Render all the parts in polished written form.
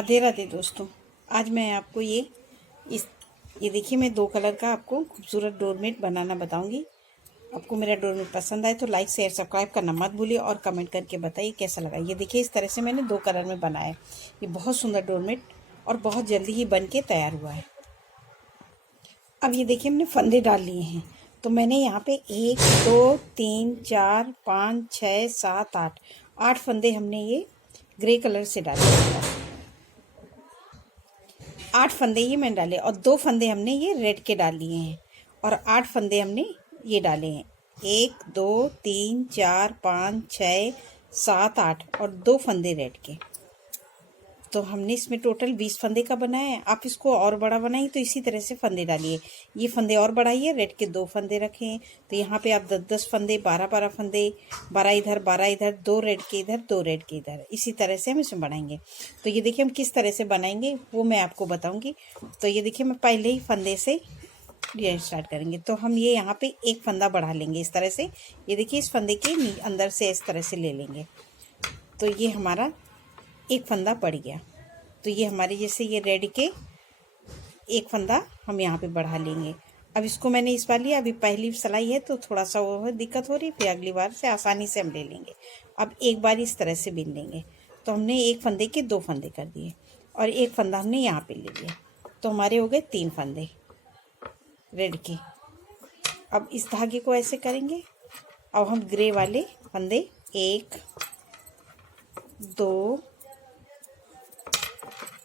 राधे राधे दोस्तों। आज मैं आपको ये देखिए, मैं 2 कलर का आपको खूबसूरत डोरमेट बनाना बताऊंगी। आपको मेरा डोरमेट पसंद आए तो लाइक शेयर सब्सक्राइब करना मत भूलिए और कमेंट करके बताइए कैसा लगा। ये देखिए, इस तरह से मैंने 2 कलर में बनाया है। ये बहुत सुंदर डोरमेट और बहुत जल्दी ही बन के तैयार हुआ है। अब ये देखिए, हमने फंदे डाल लिए हैं। तो मैंने यहाँ पे 1 2 3 4 5 6 7 8 फंदे हमने ये ग्रे कलर से डाले हैं। 8 फंदे ये मैंने डाले और 2 फंदे हमने ये रेड के डाल लिए हैं और 8 फंदे हमने ये डाले हैं। 1 2 3 4 5 6 7 8 और 2 फंदे रेड के। तो हमने इसमें टोटल 20 फंदे का बनाया है। आप इसको और बड़ा बनाइए तो इसी तरह से फंदे डालिए। ये फंदे और बढ़ाइए, रेड के 2 फंदे रखें तो यहाँ पे आप 10-10 फंदे, 12-12 फंदे, 12 इधर 12 इधर, 2 रेड के इधर 2 रेड के इधर, इसी तरह से हम इसमें बनाएंगे। तो ये देखिए, हम किस तरह से बनाएंगे वो मैं आपको बताऊँगी। तो ये देखिए, मैं पहले ही फंदे से ये स्टार्ट करेंगे। तो हम ये यहाँ पे एक फंदा बढ़ा लेंगे इस तरह से। ये देखिए, इस फंदे के अंदर से इस तरह से ले लेंगे तो ये हमारा एक फंदा पड़ गया। तो ये हमारे जैसे ये रेड के एक फंदा हम यहाँ पे बढ़ा लेंगे। अब इसको मैंने इस बार लिया, अभी पहली सिलाई है तो थोड़ा सा वो दिक्कत हो रही, फिर अगली बार से आसानी से हम ले लेंगे। अब एक बार इस तरह से बिन लेंगे। तो हमने एक फंदे के 2 फंदे कर दिए और एक फंदा हमने यहाँ पे ले लिया। तो हमारे हो गए 3 फंदे रेड के। अब इस धागे को ऐसे करेंगे। अब हम ग्रे वाले फंदे 1 2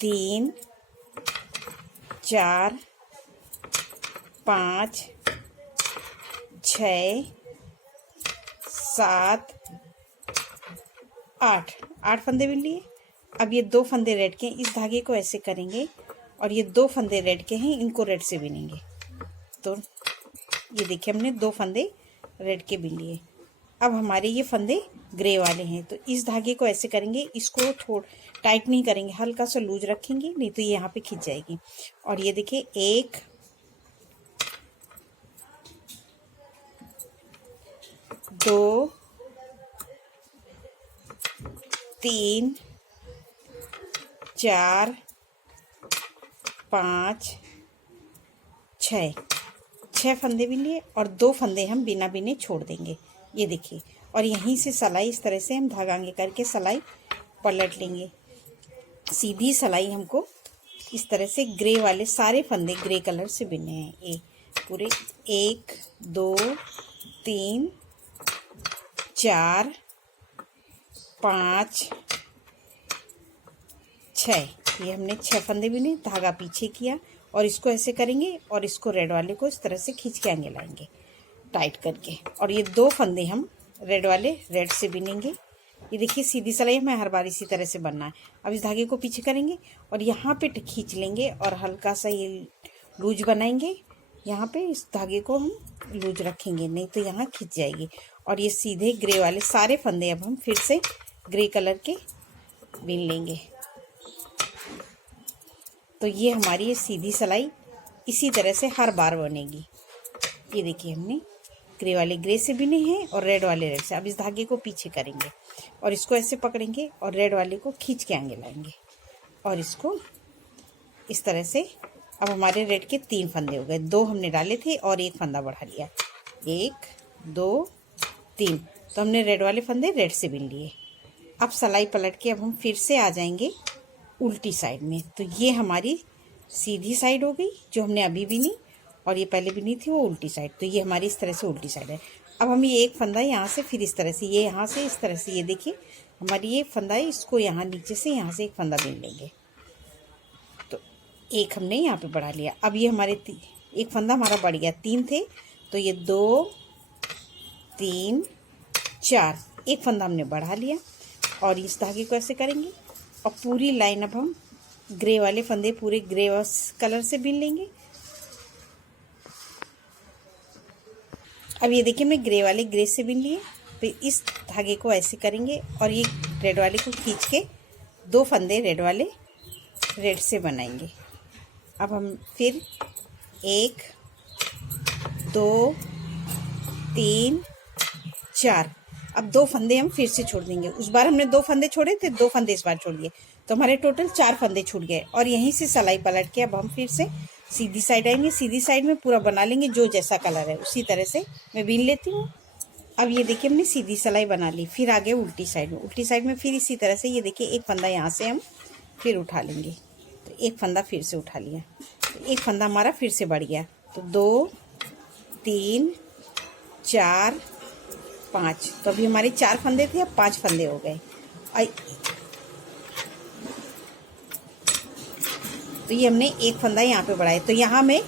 3 4 5 6 7 8 फंदे बिन लिए। अब ये 2 फंदे रेड के, इस धागे को ऐसे करेंगे और ये 2 फंदे रेड के हैं, इनको रेड से बिनेंगे। तो ये देखिए, हमने 2 फंदे रेड के बिन लिए। अब हमारे ये फंदे ग्रे वाले हैं तो इस धागे को ऐसे करेंगे, इसको थोड़ा टाइट नहीं करेंगे, हल्का सा लूज रखेंगे, नहीं तो ये यहाँ पे खिंच जाएगी। और ये देखिए, 1 2 3 4 5 6 फंदे बिन लिए और 2 फंदे हम बिना बिने छोड़ देंगे। ये देखिए, और यहीं से सिलाई इस तरह से हम धागा आगे करके सिलाई पलट लेंगे। सीधी सिलाई हमको इस तरह से ग्रे वाले सारे फंदे ग्रे कलर से बिनने हैं। पूरे 1 2 3 4 5 6, ये हमने 6 फंदे बिने, धागा पीछे किया और इसको ऐसे करेंगे और इसको रेड वाले को इस तरह से खींच के आगे लाएंगे टाइट करके। और ये 2 फंदे हम रेड वाले रेड से बिनेंगे। ये देखिए, सीधी सिलाई हमें हर बार इसी तरह से बनना है। अब इस धागे को पीछे करेंगे और यहाँ पे खींच लेंगे और हल्का सा ये लूज बनाएंगे। यहाँ पे इस धागे को हम लूज रखेंगे, नहीं तो यहाँ खींच जाएगी। और ये सीधे ग्रे वाले सारे फंदे अब हम फिर से ग्रे कलर के बिन लेंगे। तो ये हमारी ये सीधी सिलाई इसी तरह से हर बार बनेगी। ये देखिए, हमने ग्रे वाले ग्रे से बिने हैं और रेड वाले रेड से। अब इस धागे को पीछे करेंगे और इसको ऐसे पकड़ेंगे और रेड वाले को खींच के आगे लाएंगे और इसको इस तरह से। अब हमारे रेड के 3 फंदे हो गए, 2 हमने डाले थे और एक फंदा बढ़ा लिया। 1 2 3, तो हमने रेड वाले फंदे रेड से बिन लिए। अब सिलाई पलट के अब हम फिर से आ जाएंगे उल्टी साइड में। तो ये हमारी सीधी साइड हो गई जो हमने अभी बिनी, और ये पहले बिनी थी वो उल्टी साइड। तो ये हमारी इस तरह से उल्टी साइड है। अब हम ये एक फंदा यहाँ से फिर इस तरह से, ये यहाँ से इस तरह से, ये देखिए हमारी ये फंदा है, इसको यहाँ नीचे से यहाँ से एक फंदा बिन लेंगे। तो एक हमने यहाँ पे बढ़ा लिया। अब ये हमारे एक फंदा हमारा बढ़ गया, 3 थे तो ये 2 3 4, एक फंदा हमने बढ़ा लिया और इस धागे को ऐसे करेंगे और पूरी लाइन अब हम ग्रे वाले फंदे पूरे ग्रे कलर से बिन लेंगे। अब ये देखिए, मैं ग्रे वाले ग्रे से बिन लिए। फिर इस धागे को ऐसे करेंगे और ये रेड वाले को खींच के 2 फंदे रेड वाले रेड से बनाएंगे। अब हम फिर 1 2 3 4 अब 2 फंदे हम फिर से छोड़ देंगे। उस बार हमने 2 फंदे छोड़े थे, 2 फंदे इस बार छोड़ दिए, तो हमारे टोटल 4 फंदे छूट गए। और यहीं से सिलाई पलट के अब हम फिर से सीधी साइड आएंगे। सीधी साइड में पूरा बना लेंगे, जो जैसा कलर है उसी तरह से मैं बीन लेती हूँ। अब ये देखिए हमने सीधी सिलाई बना ली। फिर आगे उल्टी साइड में, उल्टी साइड में फिर इसी तरह से ये देखिए एक फंदा यहाँ से हम फिर उठा लेंगे। तो एक फंदा फिर से उठा लिया, तो एक फंदा हमारा फिर से बढ़ गया। तो 2 3 4 5, तो अभी हमारे 4 फंदे थे, अब 5 फंदे हो गए। तो ये हमने एक फंदा यहाँ पे बढ़ाया, तो यहाँ में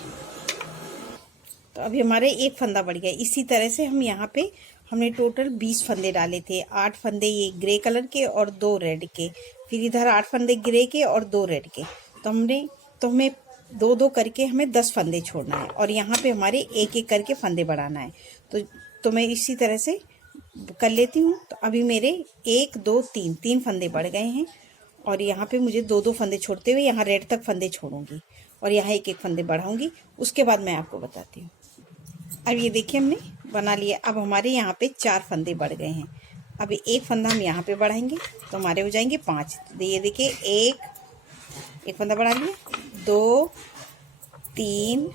तो अभी हमारे एक फंदा बढ़ गया। इसी तरह से हम यहाँ पे हमने टोटल 20 फंदे डाले थे। 8 फंदे ये ग्रे कलर के और 2 रेड के, फिर इधर 8 फंदे ग्रे के और 2 रेड के। तो हमें 2-2 करके हमें 10 फंदे छोड़ना है, और यहाँ पे हमारे एक एक करके फंदे बढ़ाना है। तो मैं इसी तरह से कर लेती हूँ। तो अभी मेरे 1 2 3 फंदे बढ़ गए हैं, और यहाँ पे मुझे 2-2 फंदे छोड़ते हुए यहाँ रेड तक फंदे छोड़ूंगी, और यहाँ एक एक फंदे बढ़ाऊंगी। उसके बाद मैं आपको बताती हूँ। अब ये देखिए हमने बना लिया। अब हमारे यहाँ पे 4 फंदे बढ़ गए हैं। अब एक फंदा हम यहाँ पे बढ़ाएंगे, तो हमारे हो जाएंगे 5। तो ये देखिए एक फंदा बढ़ा लिया, 2 3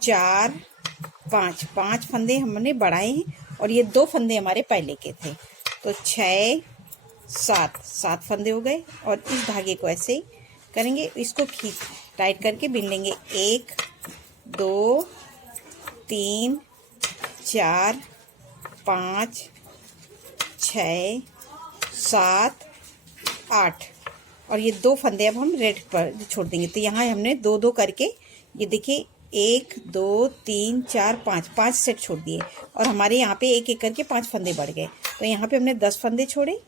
4 5 फंदे हमने बढ़ाए हैं, और ये 2 फंदे हमारे पहले के थे। तो 6 7 फंदे हो गए। और इस धागे को ऐसे ही करेंगे, इसको खींच टाइट करके बिन लेंगे। 1 2 3 4 5 6 7 8, और ये 2 फंदे अब हम रेड पर छोड़ देंगे। तो यहाँ हमने 2-2 करके ये देखिए 1 2 3 4 5 सेट छोड़ दिए, और हमारे यहाँ पे एक एक करके 5 फंदे बढ़ गए। तो यहाँ पे हमने 10 फंदे छोड़े,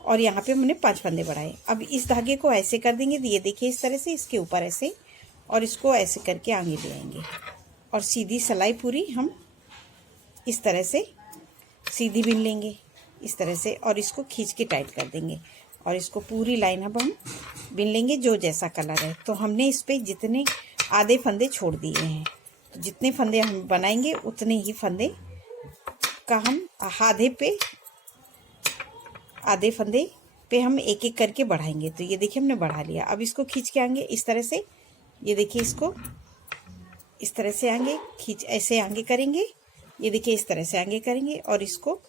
और यहाँ पे हमने 5 फंदे बढ़ाए। अब इस धागे को ऐसे कर देंगे, ये देखिए इस तरह से, इसके ऊपर ऐसे, और इसको ऐसे करके आगे ले आएंगे, और सीधी सिलाई पूरी हम इस तरह से सीधी बिन लेंगे इस तरह से, और इसको खींच के टाइट कर देंगे, और इसको पूरी लाइन अब हम बिन लेंगे, जो जैसा कलर है। तो हमने इस पे जितने आधे फंदे छोड़ दिए हैं, तो जितने फंदे हम बनाएंगे उतने ही फंदे का हम आधे फंदे पे हम एक एक करके बढ़ाएंगे। तो ये देखिए हमने बढ़ा लिया। अब इसको खींच के आएंगे इस तरह से, ये देखिए इसको इस तरह से आगे खींच, ऐसे आगे करेंगे, ये देखिए इस तरह से आगे करेंगे, और इसको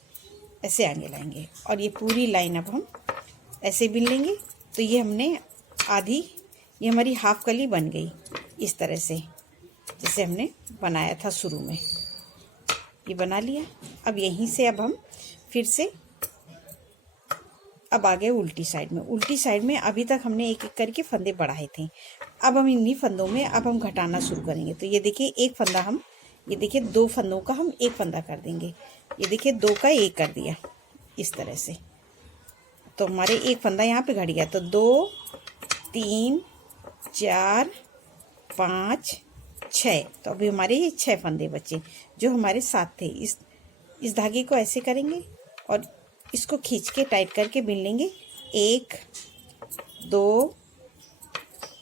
ऐसे आगे लाएंगे, और ये पूरी लाइन अब हम ऐसे बिन लेंगे। तो ये हमने आधी, ये हमारी हाफ कली बन गई इस तरह से, जैसे हमने बनाया था शुरू में, ये बना लिया। अब यहीं से अब हम फिर से अब आगे उल्टी साइड में अभी तक हमने एक एक करके फंदे बढ़ाए थे। अब हम इन्हीं फंदों में अब हम घटाना शुरू करेंगे। तो ये देखिए एक फंदा हम, ये देखिए 2 फंदों का हम एक फंदा कर देंगे, ये देखिए 2 का 1 कर दिया इस तरह से। तो हमारे एक फंदा यहाँ पे घट गया। तो 2 3 4 5 6, तो अभी हमारे ये 6 फंदे बचे जो हमारे साथ थे। इस धागे को ऐसे करेंगे, और इसको खींच के टाइट करके बिन लेंगे। 1 2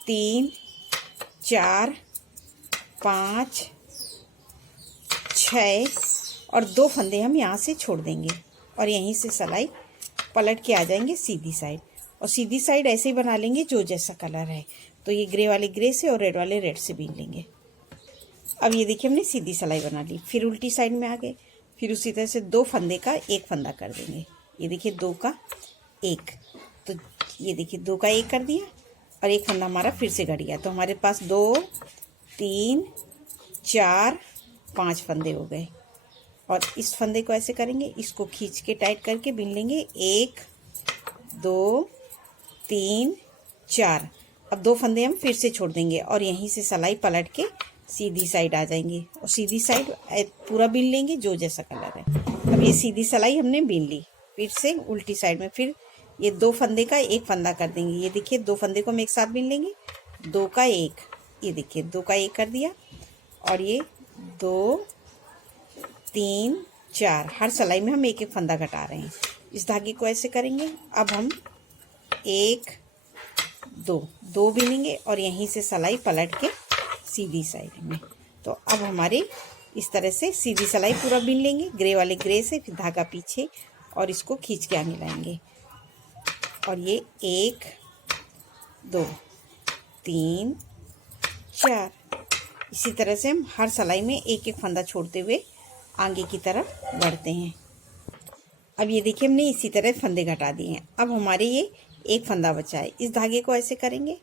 3 4 5 6, और 2 फंदे हम यहाँ से छोड़ देंगे, और यहीं से सिलाई पलट के आ जाएंगे सीधी साइड, और सीधी साइड ऐसे ही बना लेंगे जो जैसा कलर है। तो ये ग्रे वाले ग्रे से और रेड वाले रेड से बीन लेंगे। अब ये देखिए हमने सीधी सिलाई बना ली। फिर उल्टी साइड में आ गए, फिर उसी तरह से 2 फंदे का एक फंदा कर देंगे, ये देखिए 2 का 1, तो ये देखिए 2 का 1 कर दिया, और एक फंदा हमारा फिर से घट गया। तो हमारे पास 2 3 4 5 फंदे हो गए, और इस फंदे को ऐसे करेंगे, इसको खींच के टाइट करके बिन लेंगे। 1 2 3 4, अब 2 फंदे हम फिर से छोड़ देंगे, और यहीं से सिलाई पलट के सीधी साइड आ जाएंगे, और सीधी साइड पूरा बिन लेंगे जो जैसा कलर है। अब ये सीधी सिलाई हमने बिन ली। फिर से उल्टी साइड में फिर ये 2 फंदे का एक फंदा कर देंगे, ये देखिए 2 फंदे को हम एक साथ बिन लेंगे। 2 का 1, ये देखिए 2 का 1 कर दिया, और ये 2 3 4, हर सिलाई में हम एक एक फंदा घटा रहे हैं। इस धागे को ऐसे करेंगे। अब हम 1 2 बिनेंगे, और यहीं से सिलाई पलट के सीधी साइड में। तो अब हमारे इस तरह से सीधी सिलाई पूरा बिन लेंगे, ग्रे वाले ग्रे से, फिर धागा पीछे, और इसको खींच के आगे लाएंगे। और ये 1 2 3 4, इसी तरह से हम हर सिलाई में एक एक फंदा छोड़ते हुए आगे की तरफ बढ़ते हैं। अब ये देखिए हमने इसी तरह फंदे घटा दिए हैं। अब हमारे ये एक फंदा बचा है। इस धागे को ऐसे करेंगे,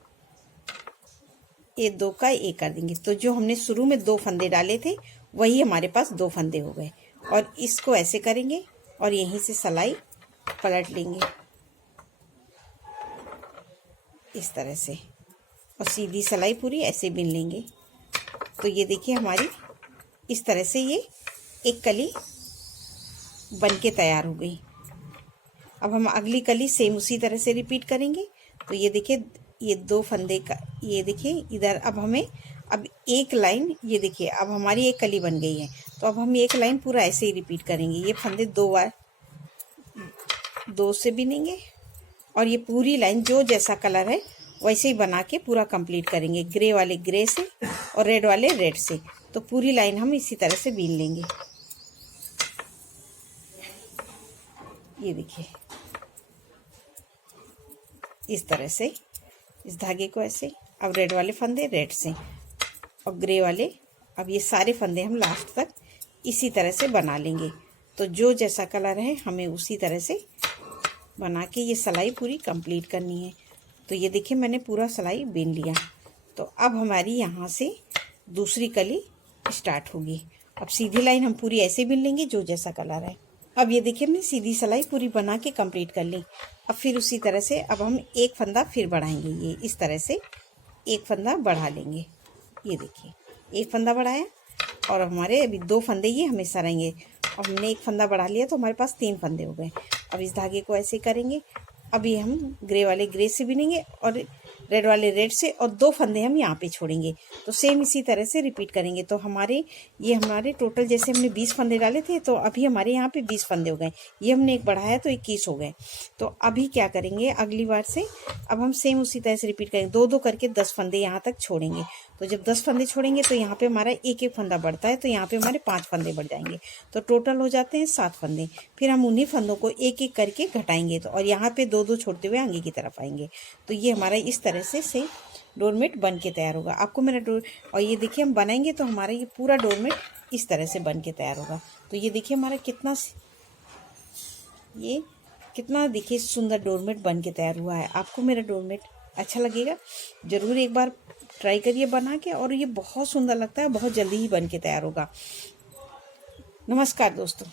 ये 2 का 1 कर देंगे। तो जो हमने शुरू में 2 फंदे डाले थे वही हमारे पास 2 फंदे हो गए। और इसको ऐसे करेंगे और यहीं से सिलाई पलट लेंगे इस तरह से, और सीधी सिलाई पूरी ऐसे बिन लेंगे। तो ये देखिए हमारी इस तरह से ये एक कली बन के तैयार हो गई। अब हम अगली कली सेम उसी तरह से रिपीट करेंगे। तो ये देखिए ये 2 फंदे का, ये देखिए इधर अब हमें अब एक लाइन, ये देखिए अब हमारी एक कली बन गई है। तो अब हम एक लाइन पूरा ऐसे ही रिपीट करेंगे। ये फंदे 2 बार 2 से बिनेंगे और ये पूरी लाइन जो जैसा कलर है वैसे ही बना के पूरा कंप्लीट करेंगे। ग्रे वाले ग्रे से और रेड वाले रेड से। तो पूरी लाइन हम इसी तरह से बीन लेंगे। ये देखिए इस तरह से इस धागे को ऐसे, अब रेड वाले फंदे रेड से और ग्रे वाले, अब ये सारे फंदे हम लास्ट तक इसी तरह से बना लेंगे। तो जो जैसा कलर है हमें उसी तरह से बना के ये सिलाई पूरी कंप्लीट करनी है। तो ये देखिए मैंने पूरा सिलाई बीन लिया। तो अब हमारी यहाँ से दूसरी कली स्टार्ट होगी। अब सीधी लाइन हम पूरी ऐसे बीन लेंगे जो जैसा कलर है। अब ये देखिए हमने सीधी सिलाई पूरी बना के कंप्लीट कर ली। अब फिर उसी तरह से अब हम एक फंदा फिर बढ़ाएंगे। ये इस तरह से एक फंदा बढ़ा लेंगे। ये देखिए एक फंदा बढ़ाया और हमारे अभी 2 फंदे ये हमेशा रहेंगे। अब हमने एक फंदा बढ़ा लिया तो हमारे पास 3 फंदे हो गए। अब इस धागे को ऐसे करेंगे। अभी हम ग्रे वाले ग्रे से बिनेंगे और रेड वाले रेड से, और 2 फंदे हम यहाँ पे छोड़ेंगे। तो सेम इसी तरह से रिपीट करेंगे। तो हमारे टोटल जैसे हमने 20 फंदे डाले थे, तो अभी हमारे यहाँ पे 20 फंदे हो गए। ये हमने एक बढ़ाया तो 21 हो गए। तो अभी क्या करेंगे अगली बार से, अब हम सेम उसी तरह से रिपीट करेंगे। 2-2 करके 10 फंदे यहाँ तक छोड़ेंगे। तो जब 10 फंदे छोड़ेंगे तो यहाँ पे हमारा एक एक फंदा बढ़ता है। तो यहाँ पे हमारे 5 फंदे बढ़ जाएंगे। तो टोटल हो जाते हैं 7 फंदे। फिर हम उन्हीं फंदों को एक एक करके घटाएंगे। तो और यहाँ पे 2-2 छोड़ते हुए आगे की तरफ आएंगे। तो ये हमारा इस तरह से डोरमेट बन के तैयार होगा। आपको मेरा और ये देखिए हम बनाएंगे तो हमारा ये पूरा डोरमेट इस तरह से बन के तैयार होगा। तो ये देखिए हमारा कितना देखिए सुंदर डोरमेट बन के तैयार हुआ है। आपको मेरा डोरमेट अच्छा लगेगा, ज़रूर एक बार ट्राई करिए बना के, और ये बहुत सुंदर लगता है। बहुत जल्दी ही बन के तैयार होगा। नमस्कार दोस्तों।